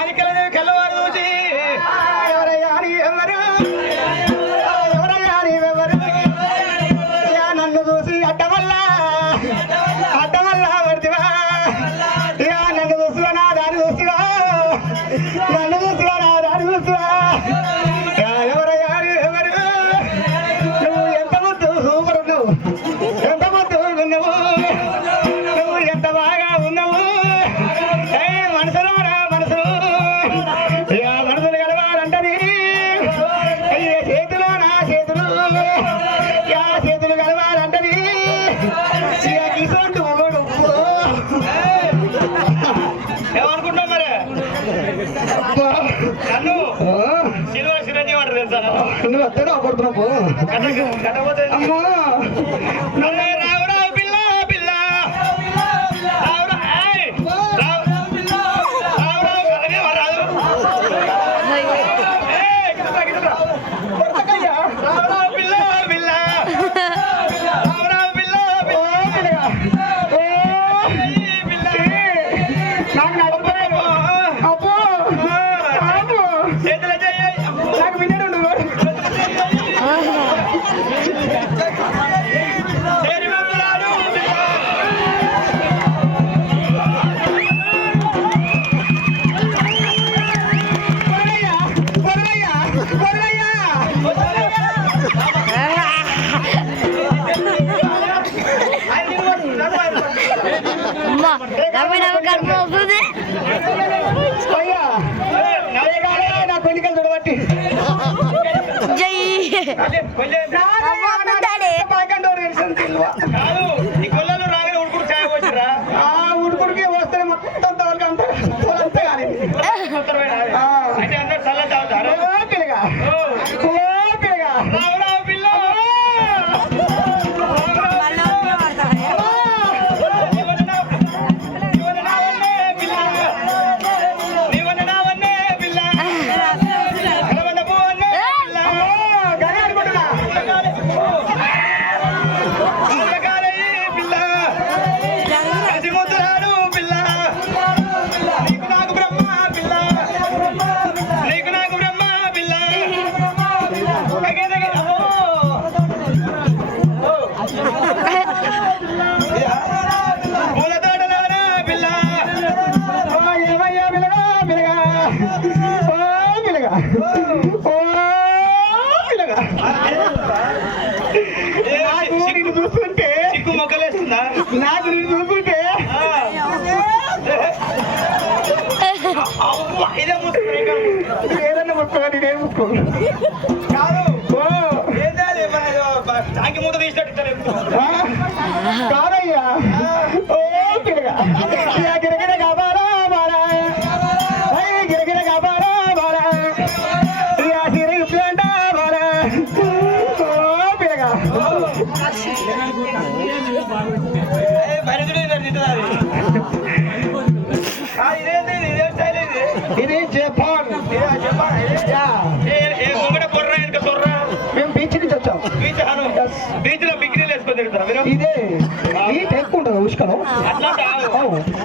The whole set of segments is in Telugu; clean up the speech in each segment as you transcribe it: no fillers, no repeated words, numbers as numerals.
మాణిక్యలదేవి కళ్ళవారు చూసి ఎవరయ్యా ఎవరు నన్ను చూసి అడ్డమల్ల పడితివా నన్ను చూసివా నా దాన్ని చూసివా నన్ను చూసివా నా దాన్ని చూసివా ఎవరయ్యా ఎవరు నువ్వు ఎంత ముద్దు సూపర్ నువ్వు ఎంత ముద్దు ఉన్నావు నువ్వు ఎంత బాగా ఉన్నావు మనసులో రా మనసు మనసులు కలవాలంటది చేతులు నా చేతులు చేతులు కలవాలంటది కిసోడు ఏమనుకుంటావు మరి నన్ను సిల్వర్ సిరంజీవి అంటారు తెలుసా నువ్వు వస్తాడు అప్పడుతున్నావు అమ్మా రావు రావు పిల్ల పిల్ల రావు రావు నా కొన్నికలు చూడబట్టి ఉడుకుడికి వస్తే మొత్తం అంతా కానీ అంటే అందరు చల్ల తాగుతారు పిల్లగా పిల్లగా చూస్తుంటే సిగ్గు మొక్కలేస్తుందా నాకు నేను చూస్తుంటే ఏదన్నా ముసుకో నేనే ముసుకో కాదు టాంకి మూత తీసినట్టు కాదయ్యా ఓ గిరగా గిరగిర కాపారా బారా గిరగిర కాపారా బారా సిరి ఇప్పుడంట బారా ఓ పిల్లగా ఇది జపాన్ మేము బీచ్ నుంచి వచ్చాం బీచ్ లో బిగ్రీలు వేసుకొని తిరుగుతాం ఇదే ఈ టెక్ ఉంటుంది ఉష్కలో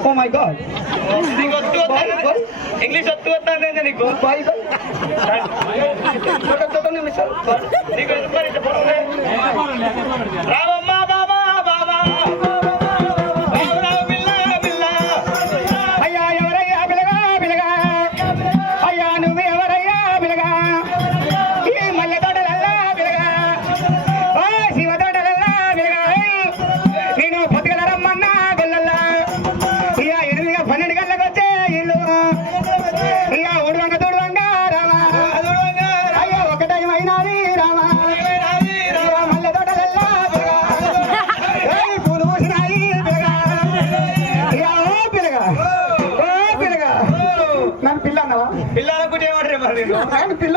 ఓ మై గాడ్ ఇంగ్లీష్ వస్తు వస్తుంది నీకు రావమ్మా బాబా బాబా పిల్ల